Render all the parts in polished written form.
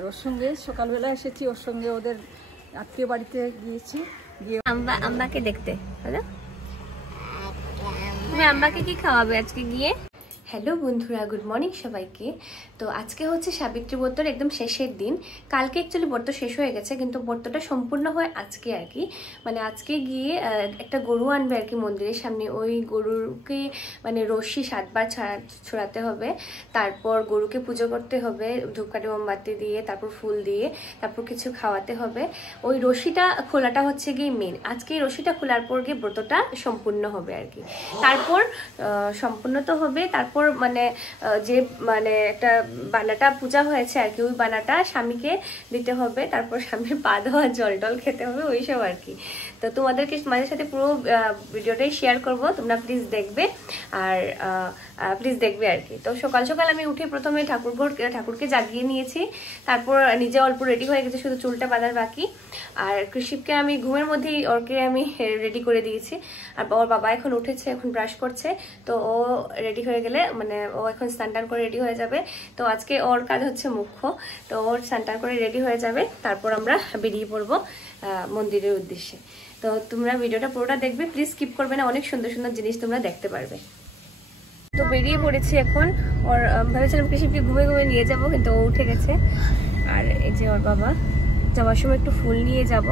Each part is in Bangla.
আর ওর সঙ্গে সকালবেলা এসেছি, ওর সঙ্গে ওদের আত্মীয় বাড়িতে গিয়েছি, গিয়ে আম্মাকে দেখতে। হ্যালো, তুমি আম্মাকে কি খাওয়াবে আজকে গিয়ে? হ্যালো বন্ধুরা, গুড মর্নিং সবাইকে। তো আজকে হচ্ছে সাবিত্রী ব্রতর একদম শেষের দিন। কালকে অ্যাকচুয়ালি ব্রত শেষ হয়ে গেছে, কিন্তু ব্রতটা সম্পূর্ণ হয় আজকে আর কি। মানে আজকে গিয়ে একটা গরু আনবে আর কি মন্দিরের সামনে। ওই গরুকে মানে রশ্মি 7 বার ছড়াতে হবে, তারপর গরুকে পুজো করতে হবে ধূপকাঠি মোমবাতি দিয়ে, তারপর ফুল দিয়ে, তারপর কিছু খাওয়াতে হবে। ওই রশ্মিটা খোলাটা হচ্ছে গিয়ে মেন। আজকে এই রশ্মিটা খোলার পর গিয়ে ব্রতটা সম্পূর্ণ হবে আর কি। তারপর সম্পূর্ণ তো হবে, তারপর মানে যে মানে একটা বানাটা পূজা হয়েছে আর কি, ওই বানাটা স্বামীকে দিতে হবে, তারপর স্বামীর পা ধোয়া জল টল খেতে হবে, ওইসব আর কি। তো তোমাদেরকে মাঝে সাথে পুরো ভিডিওটাই শেয়ার করব, তোমরা প্লিজ দেখবে আর প্লিজ দেখবে আর কি। তো সকাল সকাল আমি উঠে প্রথমে ঠাকুরকে জাগিয়ে নিয়েছি, তারপর নিজে অল্প রেডি হয়ে গেছে, শুধু চুলটা বাঁধার বাকি। আর কৃষিপকে আমি ঘুমের মধ্যেই ওরকে আমি রেডি করে দিয়েছি। আর ওর বাবা এখন উঠেছে, এখন ব্রাশ করছে, তো ও রেডি হয়ে গেলে মানে ও এখন স্নান টান করে রেডি হয়ে যাবে। তো আজকে ওর কাজ হচ্ছে মুখ্য, তো ওর স্নান টান করে রেডি হয়ে যাবে, তারপর আমরা বেরিয়ে পড়বো মন্দিরের উদ্দেশ্যে। তো তোমরা ভিডিওটা পুরোটা দেখবে, প্লিজ স্কিপ করবে না, অনেক সুন্দর সুন্দর জিনিস তোমরা দেখতে পারবে। তো বেরিয়ে পড়েছি এখন। ওর ভেবেছিলাম কৃষিপকে ঘুমে নিয়ে যাব, কিন্তু ও উঠে গেছে। আর এই যে ওর বাবা, যাওয়ার সময় একটু ফুল নিয়ে যাব।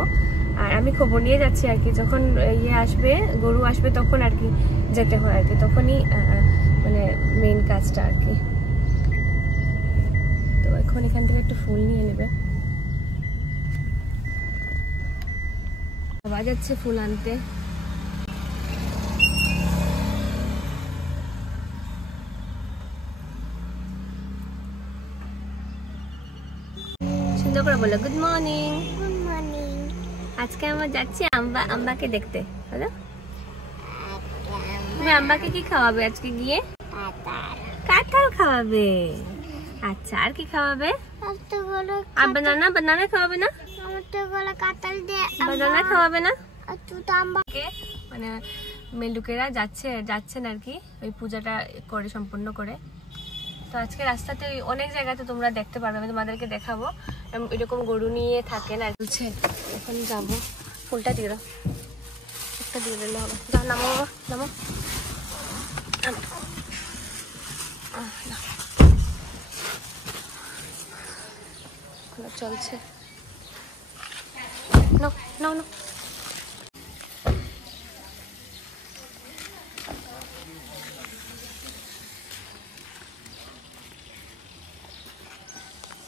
আর আমি খবর নিয়ে যাচ্ছি আর কি, যখন ইয়ে আসবে, গরু আসবে, তখন আর কি যেতে হয় আর কি, তখনই মানে মেইন কাজটা আর কি। তো এখন এখান থেকে একটু ফুল নিয়ে নেবে। বাবা যাচ্ছে ফুল আনতে। সুন্দর করে বলো গুড মর্নিং। Good morning. আজকে আমরা যাচ্ছি আম্মাকে দেখতে। হ্যালো, তুমি আম্মাকে কি খাওয়াবে আজকে গিয়ে? কাঁঠাল খাওয়াবে। আচ্ছা, আর কি খাওয়াবে? আর বানানা খাওয়াবে না? বানানা খাওয়াবে না? মানে মেয়ে লোকেরা যাচ্ছেন আর কি ওই পূজাটা করে সম্পূর্ণ করে। তো আজকে রাস্তাতে অনেক জায়গাতে তোমরা দেখতে পারবে, আমি তোমাদেরকে দেখাবো। এরকম গরু নিয়ে থাকেন আর বলছে। এখন যাবো, ফুলটা দিয়ে দাও, একটা দিয়ে দিলে হবে। যাও, নামো বাবা, নামো। চলছে, নাও নাও নাও।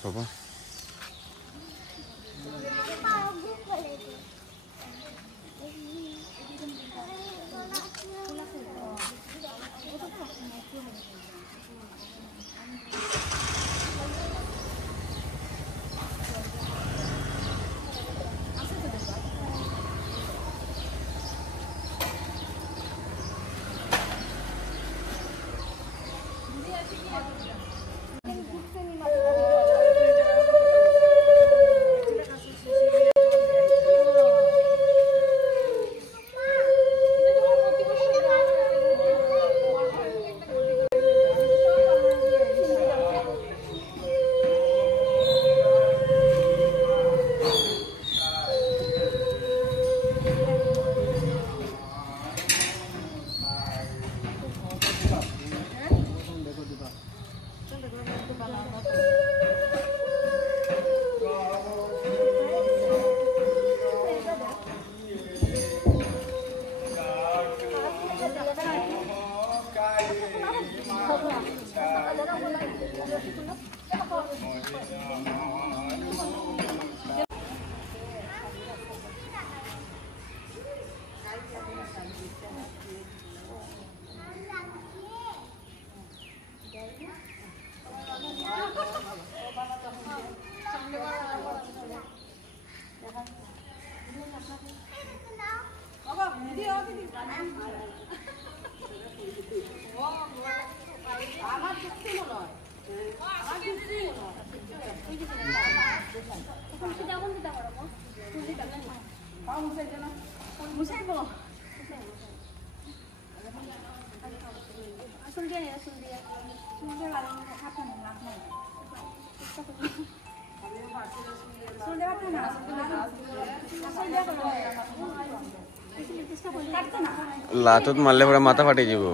বাবা লাতত মারলে পরে মাথা ফাটে যাব।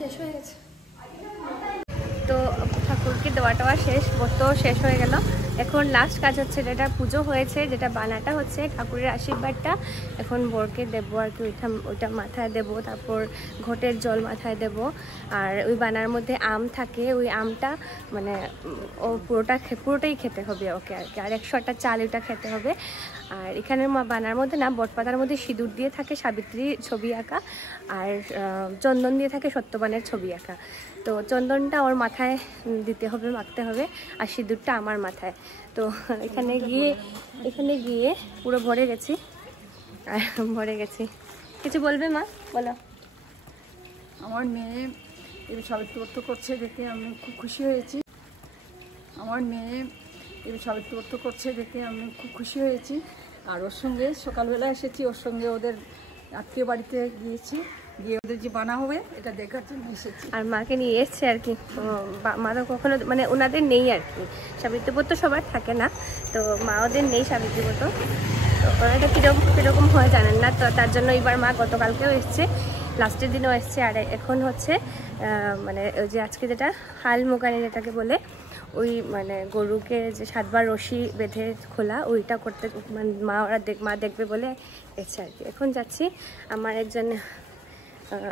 শেষ হয়ে গেছে তো ঠাকুরকে দেওয়া টেওয়া শেষ, ব্রতও শেষ হয়ে গেল। এখন লাস্ট কাজ হচ্ছে, যেটা পুজো হয়েছে, যেটা বানাটা হচ্ছে ঠাকুরের আশীর্বাদটা এখন বরকে দেবো আর কি। ওইটা মাথায় দেবো, তারপর ঘটের জল মাথায় দেবো। আর ওই বানার মধ্যে আম থাকে, ওই আমটা মানে ও পুরোটাই খেতে হবে ওকে আর কি। আর 100টা চাল ওইটা খেতে হবে। আর এখানে বানার মধ্যে না বটপাতার মধ্যে সিঁদুর দিয়ে থাকে সাবিত্রীর ছবি আঁকা, আর চন্দন দিয়ে থাকে সত্যবানের ছবি আঁকা। তো চন্দনটা ওর মাথায় দিতে হবে, মাখতে হবে, আর সিঁদুরটা আমার মাথায়। তো এখানে গিয়ে পুরো ভরে গেছি। কিছু বলবে মা? বলো। আমার মেয়ে এই সাবিত্রী ব্রত করছে দেখে আমি খুব খুশি হয়েছি। আর ওর সঙ্গে সকালবেলা এসেছি, ওর সঙ্গে ওদের আত্মীয় বাড়িতে গিয়েছি, গিয়ে ওদের যে বানা হবে এটা দেখার জন্য এসেছি। আর মাকে নিয়ে এসছে আর কি। মা তো কখনো মানে ওনাদের নেই আর কি, সাবিত্রী ব্রত সবার থাকে না, তো মা ওদের নেই সাবিত্রী ব্রত। তো ওনাটা কীরকম হয় জানেন না, তো তার জন্য এবার মা গতকালকেও এসছে, লাস্টের দিনও এসছে। আর এখন হচ্ছে মানে ওই যে আজকে যেটা হাল মোগানি যেটাকে বলে, ওই মানে গরুকে যে 7বার রশি বেঁধে খোলা, ওইটা করতে মানে মা দেখবে বলে এসছে আর কি। এখন যাচ্ছি, আমার একজন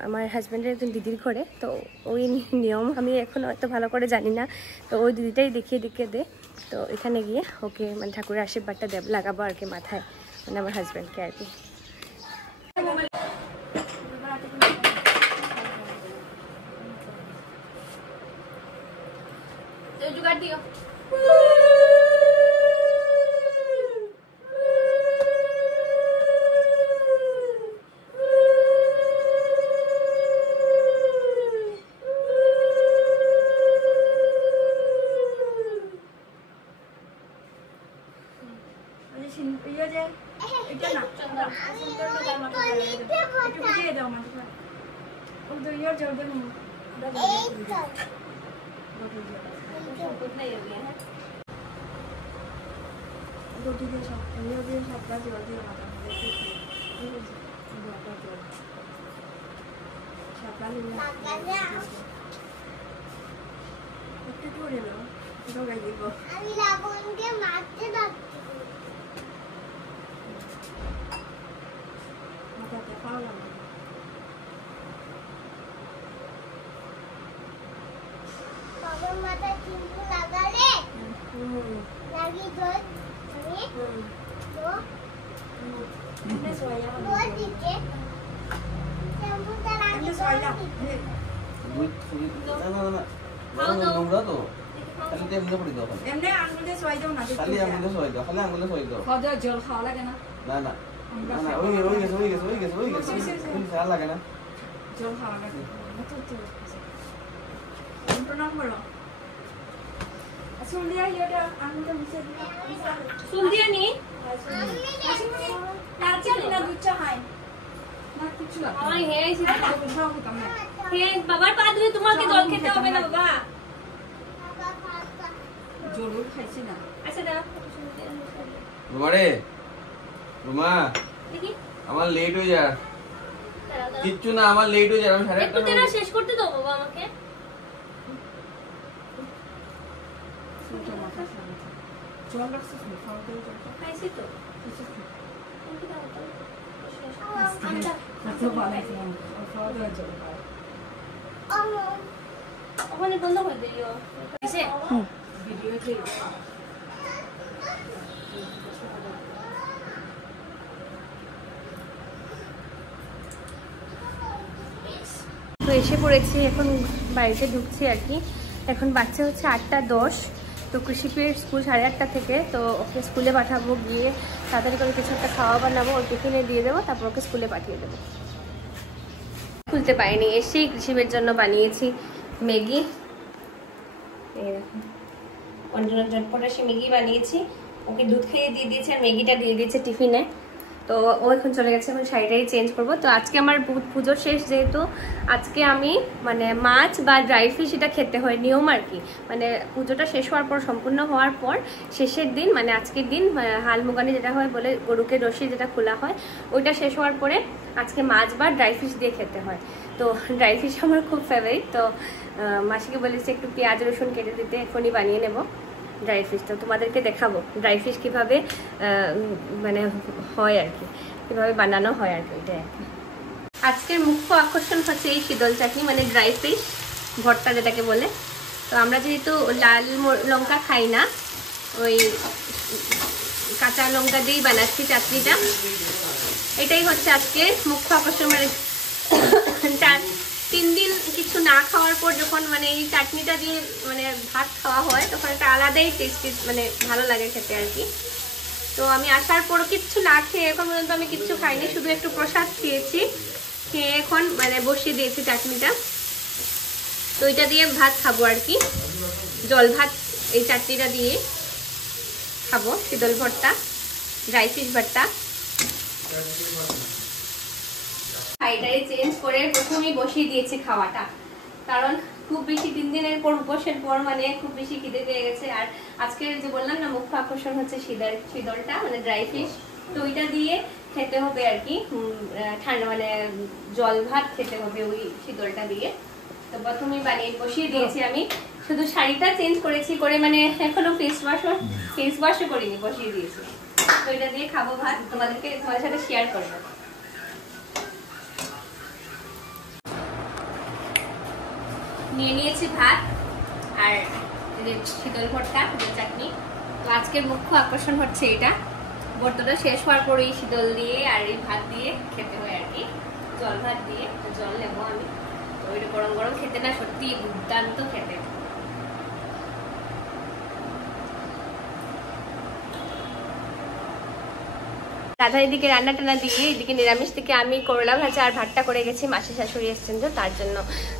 আমার হাজব্যান্ডের একজন দিদির ঘরে। তো ওই নিয়ম আমি এখন হয়তো ভালো করে জানি না, তো ওই দিদিটাই দেখিয়ে দে। তো এখানে গিয়ে ওকে মানে ঠাকুরের আশীর্বাদটা লাগাবো আর কি মাথায়, মানে আমার হাজব্যান্ডকে আর কি। জোগাড় দিও। আমি লাবণকে মারতে পারছি বাবার মাথায় চুমু লাগালে লাগি ধর দিকে নোংরা তো খালি এমনি পড়ে দাও, এমনি আঙুলে সোয়াই দাও না, খালি আঙুলে সবাই দাও, খালি আঙুলে সবাই দাও। খাওয়া দাওয়া জল খাওয়া লাগে না? না না না না, ওই গেছে আর লাগে না, জল খাওয়া লাগে প্রণাম করো। সুন্দিয়া ইয়েটা আঙুলে মিশে দিও। সুন্দিয়া নি নাচলি না দুধ চা খাই না কিছু লাগে আমার হেয়াই ছিল। খাও হতাম না। হে বাবার পা ধুয়ে তোমাকে জল খেতে হবে না বাবা। জরুর খাইছি না। আচ্ছা দাও রুমা রে, রুমা দেখি আমার লেট হয়ে যা, কিচ্ছু না আমার লেট হয়ে যা, আমি সাড়ে একটু তেরা শেষ করতে দাও বাবা আমাকে। জল রাখছিস না? খাওয়া দাওয়া জল খাইছি তো। কত ভালো আছে খাওয়া দাওয়া জল খাওয়া। ওখানে বন্ধ করে দিও। এসে ভিডিও যে তো এসে পড়েছি, এখন বাড়িতে ঢুকছি আর কি। এখন বাচ্চা হচ্ছে 8:10, তো কৃষিপের স্কুল 8:30 থেকে। তো ওকে স্কুলে পাঠাবো, গিয়ে তাড়াতাড়ি করে কিছু একটা খাওয়া বানাবো, ওর টিফিনে দিয়ে দেবো, তারপর ওকে স্কুলে পাঠিয়ে দেবো। খুলতে পারিনি, এসেই কৃষিপের জন্য বানিয়েছি ম্যাগি। এই দেখুন অঞ্জনা ঝটপট এসে ম্যাগি বানিয়েছি, ওকে দুধ খেয়ে দিয়ে দিয়েছি আর ম্যাগিটা দিয়ে দিয়েছে টিফিনে। তো ও এখন চলে গেছে, এখন শাড়িটাই চেঞ্জ করবো। তো আজকে আমার পুজোর শেষ, যেহেতু আজকে আমি মানে মাছ বা ড্রাই ফিশ এটা খেতে হয় নিয়ম আর কি। মানে পুজোটা শেষ হওয়ার পর, সম্পূর্ণ হওয়ার পর শেষের দিন, মানে আজকের দিন হালমুগানি যেটা হয় বলে, গরুকে রশি যেটা খোলা হয়, ওইটা শেষ হওয়ার পরে আজকে মাছ বা ড্রাই ফিশ দিয়ে খেতে হয়। তো ড্রাই ফিশ আমার খুব ফেভারিট। তো মাসিকে বলেছি একটু পেঁয়াজ রসুন কেটে দিতে, এখনই বানিয়ে নেব ড্রাই ফিশ। তো তোমাদেরকে দেখাবো ড্রাই ফিশ কীভাবে মানে হয় আর কি, কীভাবে বানানো হয় আর কি। এটা আজকের মুখ্য আকর্ষণ হচ্ছে এই শীতল চাটনি, মানে ড্রাই ফিশ ভর্তা যেটাকে বলে। তো আমরা যেহেতু লাল লঙ্কা খাই না, ওই কাঁচা লঙ্কা দিয়েই বানাচ্ছি চাটনিটা। এটাই হচ্ছে আজকে মুখ্য আকর্ষণ। মানে 3 দিন কিছু না খাওয়ার পর যখন মানে এই চাটনিটা দিয়ে মানে ভাত খাওয়া হয়, তখন একটা আলাদাই টেস্টি, মানে ভালো লাগে খেতে আর কি। তো আমি আসার পর কিচ্ছু না খেয়ে, এখন পর্যন্ত আমি কিচ্ছু খাইনি, শুধু একটু প্রসাদ খেয়েছি, খেয়ে এখন মানে বসিয়ে দিয়েছি চাটনিটা। তো এটা দিয়ে ভাত খাবো আর কি, জল ভাত এই চাটনিটা দিয়ে খাবো, শীতল ভর্তা, ড্রাই ফিশ ভর্তা। শাড়িটাই চেঞ্জ করে প্রথমেই বসিয়ে দিয়েছি খাওয়াটা, কারণ খুব বেশি 3 দিনের পর উপোসের পর মানে খুব বেশি খিদে পেয়ে গেছে। আর আজকে যে বললাম না মুখ্য আকর্ষণ হচ্ছে শীতলটা, মানে ড্রাই ফিশ। তো ওইটা দিয়ে খেতে হবে আর কি, ঠান্ডা মানে জল ভাত খেতে হবে ওই শীতলটা দিয়ে। তো প্রথমেই বানিয়ে বসিয়ে দিয়েছি আমি, শুধু শাড়িটা চেঞ্জ করেছি করে, মানে এখনো ফেস ওয়াশও করিনি, বসিয়ে দিয়েছি। তো এটা দিয়ে খাবো ভাত, তোমাদের সাথে শেয়ার করবো। নিয়ে নিয়েছি ভাত আর শীতল ভর্তা চাটনি। তো আজকের মুখ্য আকর্ষণ হচ্ছে এটা, ভর্তাটা শেষ হওয়ার পরেই শীতল দিয়ে আর এই ভাত দিয়ে খেতে হয় আর কি, জল ভাত দিয়ে। জল নেবো আমি, তো ওইটা গরম গরম খেতে না সত্যি দুর্দান্ত খেতে। রাধা এদিকে রান্না টান্না দিয়ে এদিকে নিরামিষ থেকে আমি করলা ভাজা আর ভাতটা করে গেছি, মাসি শাশুড়ি এসছেন তো তার জন্য।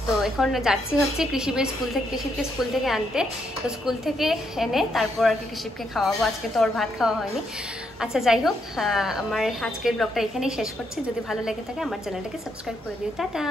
তো এখন যাচ্ছি হচ্ছে কৃষিপকে স্কুল থেকে আনতে। তো স্কুল থেকে এনে তারপর আর কি কৃষিপকে খাওয়াবো, আজকে তো ওর ভাত খাওয়া হয়নি। আচ্ছা যাই হোক, আমার আজকের ব্লগটা এখানেই শেষ করছি। যদি ভালো লেগে থাকে আমার চ্যানেলটাকে সাবস্ক্রাইব করে দিও। টাটা।